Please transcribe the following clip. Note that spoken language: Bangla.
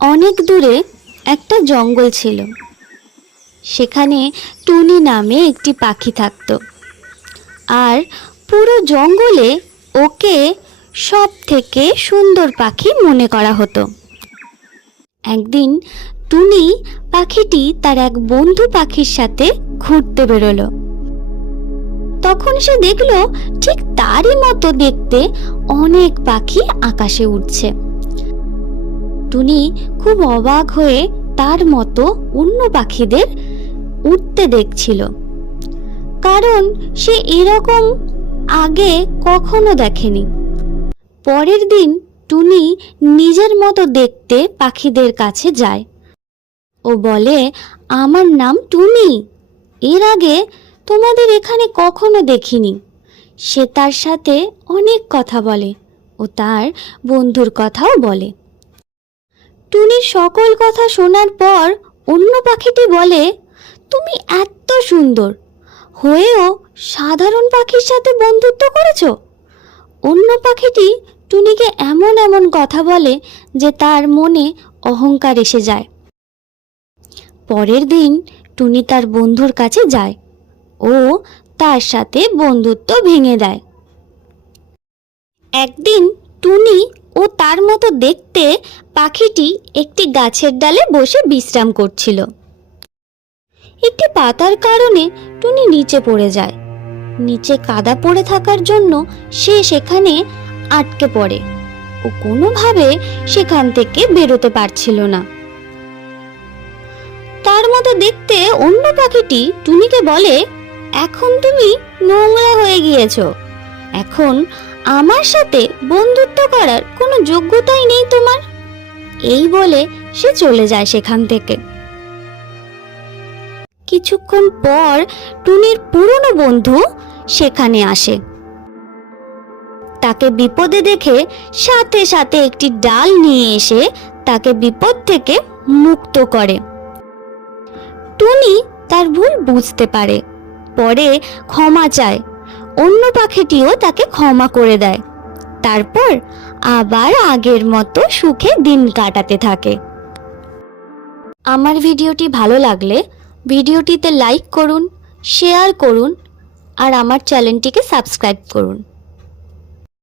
অনেক দূরে একটা জঙ্গল ছিল। সেখানে টুনি নামে একটি পাখি থাকতো। আর পুরো জঙ্গলে ওকে সব থেকে সুন্দর পাখি মনে করা হতো। একদিন টুনি পাখিটি তার এক বন্ধু পাখির সাথে ঘুরতে বেরোলো। তখন সে দেখলো ঠিক তারই মতো দেখতে অনেক পাখি আকাশে উড়ছে। টুনি খুব অবাক হয়ে তার মতো অন্য পাখিদের উড়তে দেখছিল, কারণ সে এরকম আগে কখনো দেখেনি। পরের দিন টুনি নিজের মতো দেখতে পাখিদের কাছে যায়। ও বলে, আমার নাম টুনি, এর আগে তোমাদের এখানে কখনো দেখিনি। সে তার সাথে অনেক কথা বলে ও তার বন্ধুর কথাও বলে। টুনির সকল কথা শোনার পর অন্য পাখিটি বলে, তুমি এত সুন্দর হয়েও সাধারণ পাখির সাথে বন্ধুত্ব করেছো। অন্য পাখিটি টুনিকে এমন এমন কথা বলে যে তার মনে অহংকার এসে যায়। পরের দিন টুনি তার বন্ধুর কাছে যায় ও তার সাথে বন্ধুত্ব ভেঙে দেয়। একদিন টুনি ও তার মতো দেখতে পাখিটি একটি গাছের ডালে বসে বিশ্রাম করছিল। একটি পাতার কারণে টুনি নিচে পড়ে যায়। নিচে কাদা পড়ে থাকার জন্য সে সেখানে আটকে পড়ে ও কোনোভাবে সেখান থেকে বেরোতে পারছিল না। তার মতো দেখতে অন্য পাখিটি টুনিকে বলে, এখন তুমি নোংরা হয়ে গিয়েছো, এখন আমার সাথে বন্ধুত্ব করার কোনো যোগ্যতাই নেই তোমার। এই বলে সে চলে যায় সেখান থেকে। কিছুক্ষণ পর টুনির পুরনো বন্ধু সেখানে আসে। তাকে বিপদে দেখে সাথে সাথে একটি ডাল নিয়ে এসে তাকে বিপদ থেকে মুক্ত করে। টুনি তার ভুল বুঝতে পারে, পরে ক্ষমা চায়। অন্য পাখিটিও তাকে ক্ষমা করে দেয়। তারপর আবার আগের মতো সুখে দিন কাটাতে থাকে। আমার ভিডিওটি ভালো লাগলে ভিডিওটিতে লাইক করুন, শেয়ার করুন আর আমার চ্যানেলটিকে সাবস্ক্রাইব করুন।